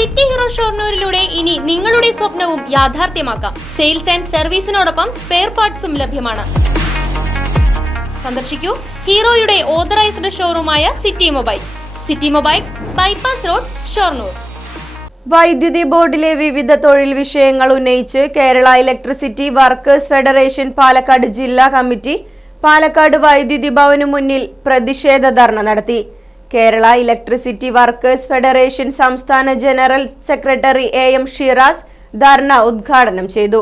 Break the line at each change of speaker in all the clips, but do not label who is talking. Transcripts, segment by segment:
City hero ഷോർണൂരിലൂടെ ഇനി നിങ്ങളുടെ സ്വപ്നവും യാഥാർത്ഥ്യമാക്കാം. സെയിൽസ് ആൻഡ് സർവീസിനോടൊപ്പം സ്പെയർ പാർട്സും ലഭ്യമാണ്. സന്ദർശിക്കൂ ഹീറോയുടെ authorised ഷോറൂമായ city mobiles. City mobiles bypass road Shoranur.
വൈദ്യുതി ബോർഡിലെ വിവിധ തൊഴിൽ വിഷയങ്ങൾ ഉന്നയിച്ച് Kerala electricity workers federation Palakkad ജില്ലാ കമ്മിറ്റി പാലക്കാട് വൈദ്യുതി ഭവനു മുന്നിൽ പ്രതിഷേധ ധർണ നടത്തി. കേരള ഇലക്ട്രിസിറ്റി വർക്കേഴ്സ് ഫെഡറേഷൻ സംസ്ഥാന general secretary A M Shiraz ധർണ ഉദ്ഘാടനം ചെയ്തു.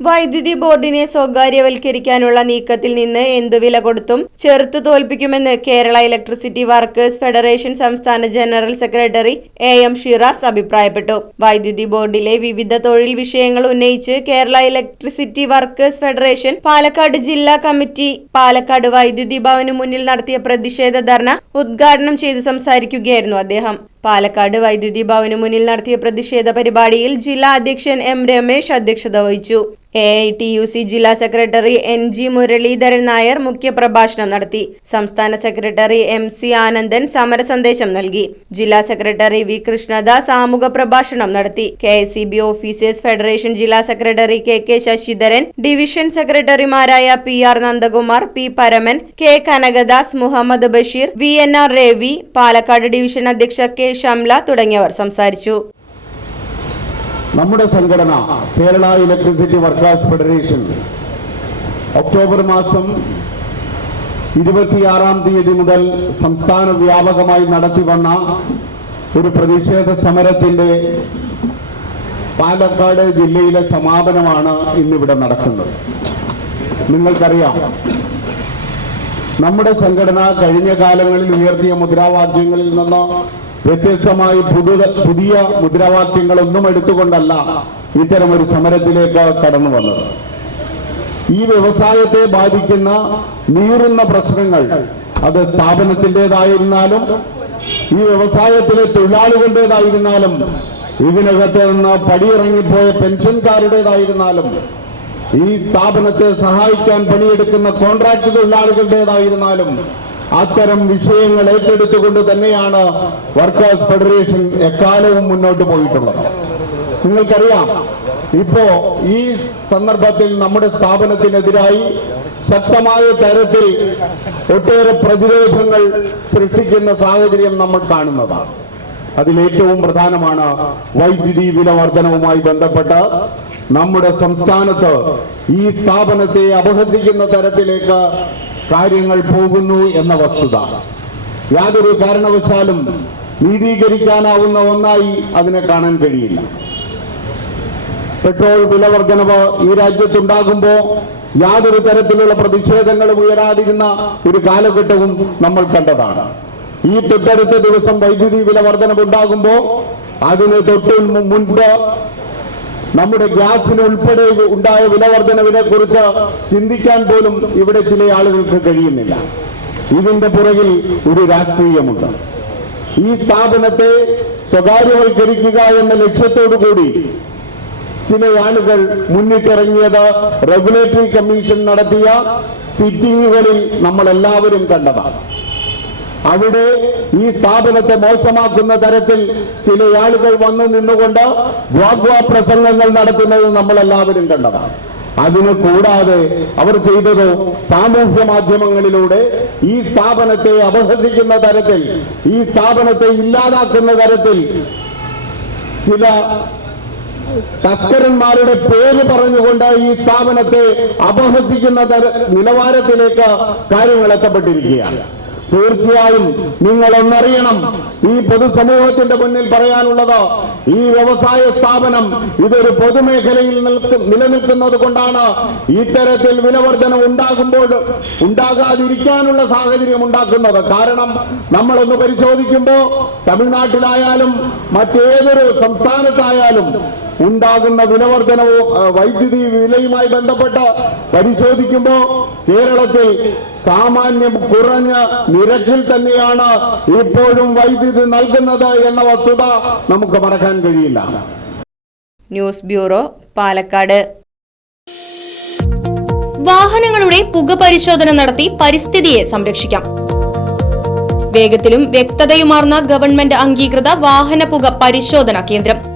വൈദ്യുതി ബോർഡിനെ സ്വകാര്യവൽക്കരിക്കാനുള്ള നീക്കത്തിൽ നിന്ന് എന്തു വില കൊടുത്തും ചെറുത്തു തോൽപ്പിക്കുമെന്ന് കേരള ഇലക്ട്രിസിറ്റി വർക്കേഴ്സ് ഫെഡറേഷൻ സംസ്ഥാന general secretary A M Shiraz അഭിപ്രായപ്പെട്ടു. വൈദ്യുതി ബോർഡിലെ വിവിധ തൊഴിൽ വിഷയങ്ങൾ ഉന്നയിച്ച് Kerala electricity workers federation Palakkad ജില്ലാ കമ്മിറ്റി പാലക്കാട് വൈദ്യുതി ഭവന് മുന്നിൽ നടത്തിയ പ്രതിഷേധ ധർണ ഉദ്ഘാടനം ചെയ്തു സംസാരിക്കുകയായിരുന്നു അദ്ദേഹം. പാലക്കാട് വൈദ്യുതി ഭവനു മുന്നിൽ നടത്തിയ പ്രതിഷേധ പരിപാടിയിൽ ജില്ലാ അധ്യക്ഷൻ എം രമേശ് അധ്യക്ഷത വഹിച്ചു. A I T U C ജില്ലാ secretary N G Muraleedharan Nair മുഖ്യപ്രഭാഷണം നടത്തി. സംസ്ഥാന സെക്രട്ടറി എം സി ആനന്ദൻ സമര സന്ദേശം നൽകി. ജില്ലാ സെക്രട്ടറി വി കൃഷ്ണദാസ് ആമുഖ പ്രഭാഷണം നടത്തി. K S B officers federation ജില്ലാ secretary K K Sasidharan division സെക്രട്ടറിമാരായ P R Nandakumar P Paraman K Kanakadas Muhammad Basheer V N R Ravi Palakkad division അധ്യക്ഷ കെ ഷംല തുടങ്ങിയവർ സംസാരിച്ചു.
നമ്മുടെ സംഘടന Kerala electricity workers federation October മാസം ഇരുപത്തിയാറാം തീയതി മുതൽ സംസ്ഥാന വ്യാപകമായി നടത്തി വന്ന ഒരു പ്രതിഷേധ സമരത്തിന്റെ പാലക്കാട് ജില്ലയിലെ സമാപനമാണ് ഇന്നിവിടെ നടക്കുന്നത്. നിങ്ങൾക്കറിയാം നമ്മുടെ സംഘടന കഴിഞ്ഞ കാലങ്ങളിൽ ഉയർത്തിയ മുദ്രാവാക്യങ്ങളിൽ നിന്ന് വ്യത്യസ്തമായി പുതിയ പുതിയ മുദ്രാവാക്യങ്ങളൊന്നും എടുത്തുകൊണ്ടല്ല ഇത്തരം ഒരു സമരത്തിലേക്ക് കടന്നു വന്നത്. ഈ വ്യവസായത്തെ ബാധിക്കുന്ന നീറുന്ന പ്രശ്നങ്ങൾ അത് സ്ഥാപനത്തിന്റെതായിരുന്നാലും ഈ വ്യവസായത്തിലെ തൊഴിലാളികളുടേതായിരുന്നാലും ഇതിനകത്ത് നിന്ന് പടിയിറങ്ങിപ്പോയ പെൻഷൻകാരുടേതായിരുന്നാലും ഈ സ്ഥാപനത്തെ സഹായിക്കാൻ പണിയെടുക്കുന്ന കോൺട്രാക്ട് തൊഴിലാളികളുടേതായിരുന്നാലും അത്തരം വിഷയങ്ങൾ ഏറ്റെടുത്തുകൊണ്ട് തന്നെയാണ് വർക്കേഴ്സ് ഫെഡറേഷൻ എക്കാലവും മുന്നോട്ട് പോയിട്ടുള്ളത്. നിങ്ങൾക്കറിയാം ഇപ്പോ ഈ സന്ദർഭത്തിൽ നമ്മുടെ സ്ഥാപനത്തിനെതിരായി ശക്തമായ തരത്തിൽ ഒട്ടേറെ പ്രതിരോധങ്ങൾ സൃഷ്ടിക്കുന്ന സാഹചര്യം നമ്മൾ കാണുന്നതാണ്. അതിലേറ്റവും പ്രധാനമാണ് വൈദ്യുതി വില വർധനവുമായി ബന്ധപ്പെട്ട് നമ്മുടെ സംസ്ഥാനത്ത് ഈ സ്ഥാപനത്തെ അപഹസിക്കുന്ന തരത്തിലേക്ക് കാര്യങ്ങൾ പോകുന്നു എന്ന വസ്തുത. യാതൊരു കാരണവശാലും നീതീകരിക്കാനാവുന്ന ഒന്നായി അതിനെ കാണാൻ കഴിയില്ല. പെട്രോൾ വില വർധനവ് ഈ രാജ്യത്തുണ്ടാകുമ്പോൾ യാതൊരു തരത്തിലുള്ള പ്രതിഷേധങ്ങളും ഉയരാതിരുന്ന ഒരു കാലഘട്ടവും നമ്മൾ കണ്ടതാണ്. ഈ തൊട്ടടുത്ത ദിവസം വൈദ്യുതി വില വർധനവ് ഉണ്ടാകുമ്പോൾ അതിന് തൊട്ട് മുൻപ് നമ്മുടെ ഗ്യാസിന് ഉൾപ്പെടെ ഉണ്ടായ വില വർധനവിനെ കുറിച്ച് ചിന്തിക്കാൻ പോലും ഇവിടെ ചില ആളുകൾക്ക് കഴിയുന്നില്ല. ഇതിന്റെ പുറകിൽ ഒരു രാഷ്ട്രീയമുണ്ട്. ഈ സ്ഥാപനത്തെ സ്വകാര്യവൽക്കരിക്കുക എന്ന ലക്ഷ്യത്തോടു കൂടി ചില ആളുകൾ മുന്നിട്ടിറങ്ങിയത് റെഗുലേറ്ററി കമ്മീഷൻ നടത്തിയ സിറ്റിങ്ങുകളിൽ നമ്മൾ എല്ലാവരും കണ്ടതാണ്. അവിടെ ഈ സ്ഥാപനത്തെ മോശമാക്കുന്ന തരത്തിൽ ചില ആളുകൾ വന്നു നിന്നുകൊണ്ട് വാഗ്വാ പ്രസംഗങ്ങൾ നടത്തുന്നത് നമ്മൾ എല്ലാവരും കണ്ടതാണ്. അതിന് കൂടാതെ അവർ ചെയ്തതോ സാമൂഹ്യ മാധ്യമങ്ങളിലൂടെ ഈ സ്ഥാപനത്തെ അപഹസിക്കുന്ന തരത്തിൽ ഈ സ്ഥാപനത്തെ ഇല്ലാതാക്കുന്ന തരത്തിൽ ചില തസ്കരന്മാരുടെ പേര് പറഞ്ഞുകൊണ്ട് ഈ സ്ഥാപനത്തെ അപഹസിക്കുന്ന നിലവാരത്തിലേക്ക് കാര്യങ്ങൾ എത്തപ്പെട്ടിരിക്കുകയാണ് തീർച്ചയായും നിങ്ങൾ ഒന്നറിയണം ഈ പൊതുസമൂഹത്തിന്റെ മുന്നിൽ പറയാനുള്ളത് ഈ വ്യവസായ സ്ഥാപനം ഇതൊരു പൊതുമേഖലയിൽ നിൽക്ക് നിലനിൽക്കുന്നത് കൊണ്ടാണ് ഇത്തരത്തിൽ വിലവർധനം ഉണ്ടാകുമ്പോൾ ഉണ്ടാകാതിരിക്കാനുള്ള സാഹചര്യം ഉണ്ടാക്കുന്നത്. കാരണം നമ്മളൊന്ന് പരിശോധിക്കുമ്പോൾ തമിഴ്നാട്ടിലായാലും മറ്റേതൊരു സംസ്ഥാനത്തായാലും ഉണ്ടാകുന്ന വിലവർധനവും വൈദ്യുതി വിലയുമായി ബന്ധപ്പെട്ട് പരിശോധിക്കുമ്പോൾ കേരളത്തിൽ സാമാന്യം കുറഞ്ഞ നിരക്കിൽ തന്നെയാണ് ഇപ്പോഴും വൈദ്യുതി നൽകുന്നത് എന്ന വസ്തുത നമുക്ക് മറക്കാൻ കഴിയില്ല.
News bureau Palakkad.
വാഹനങ്ങളുടെ പുക പരിശോധന നടത്തി പരിസ്ഥിതിയെ സംരക്ഷിക്കാം. വേഗത്തിലും വ്യക്തതയുമാർന്ന ഗവൺമെന്റ് അംഗീകൃത വാഹന പുക പരിശോധനാ കേന്ദ്രം.